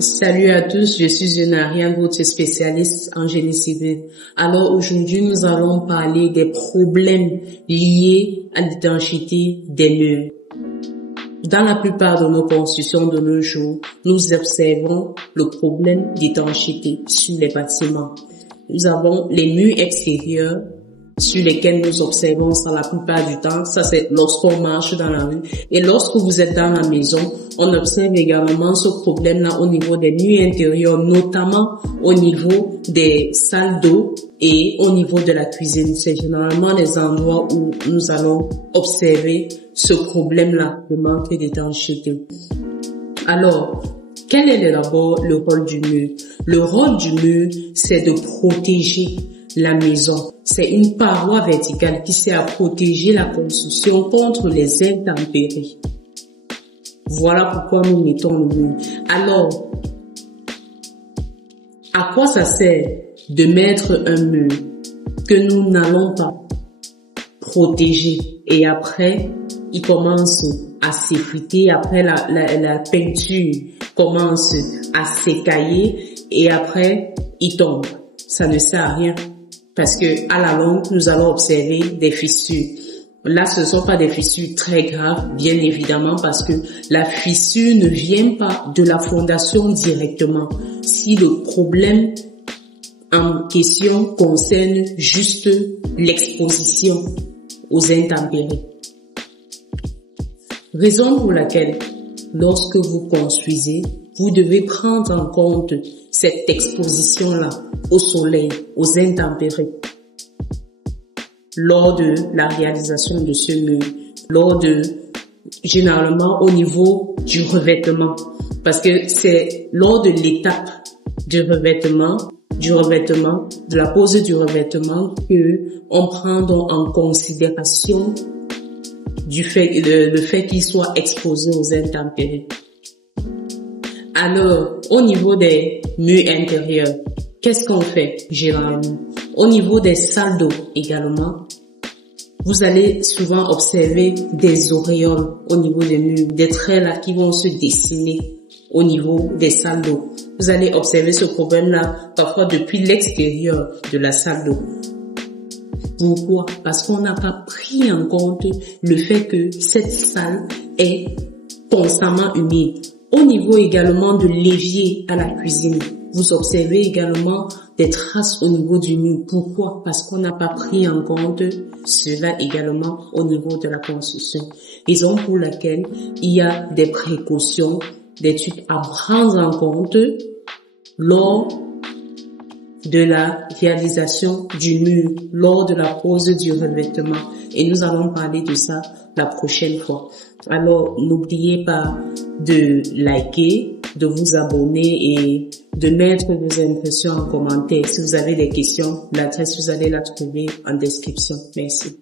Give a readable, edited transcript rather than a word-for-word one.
Salut à tous, je suis Ariane, votre spécialiste en génie civil. Alors aujourd'hui, nous allons parler des problèmes liés à l'étanchéité des murs. Dans la plupart de nos constructions de nos jours, nous observons le problème d'étanchéité sur les bâtiments. Nous avons les murs extérieurs sur lesquels nous observons ça la plupart du temps. Ça, c'est lorsqu'on marche dans la rue. Et lorsque vous êtes dans la maison, on observe également ce problème-là au niveau des murs intérieurs, notamment au niveau des salles d'eau et au niveau de la cuisine. C'est généralement les endroits où nous allons observer ce problème-là, le manque d'étanchéité. Alors, quel est d'abord le rôle du mur? Le rôle du mur, c'est de protéger la maison. C'est une paroi verticale qui sert à protéger la construction contre les intempéries. Voilà pourquoi nous mettons le mur. Alors, à quoi ça sert de mettre un mur que nous n'allons pas protéger et après, il commence à s'effriter, après la peinture commence à s'écailler et après, il tombe. Ça ne sert à rien. Parce que à la longue, nous allons observer des fissures. Là, ce ne sont pas des fissures très graves, bien évidemment, parce que la fissure ne vient pas de la fondation directement. Si le problème en question concerne juste l'exposition aux intempéries. Raison pour laquelle, lorsque vous construisez, vous devez prendre en compte cette exposition-là au soleil, aux intempéries, lors de la réalisation de ce mur, généralement au niveau du revêtement, parce que c'est lors de l'étape du revêtement, de la pose du revêtement, que on prend donc en considération le fait qu'il soit exposé aux intempéries. Alors, au niveau des murs intérieurs, qu'est-ce qu'on fait généralement? Au niveau des salles d'eau également, vous allez souvent observer des auréoles au niveau des murs, des traits là qui vont se dessiner au niveau des salles d'eau. Vous allez observer ce problème-là parfois depuis l'extérieur de la salle d'eau. Pourquoi? Parce qu'on n'a pas pris en compte le fait que cette salle est constamment humide. Au niveau également de l'évier à la cuisine, vous observez également des traces au niveau du mur. Pourquoi? Parce qu'on n'a pas pris en compte cela également au niveau de la construction. Raison pour laquelle il y a des précautions, des trucs à prendre en compte lors de la réalisation du mur, lors de la pose du revêtement. Et nous allons parler de ça la prochaine fois. Alors, n'oubliez pas de liker, de vous abonner et de mettre vos impressions en commentaire. Si vous avez des questions, l'adresse, vous allez la trouver en description. Merci.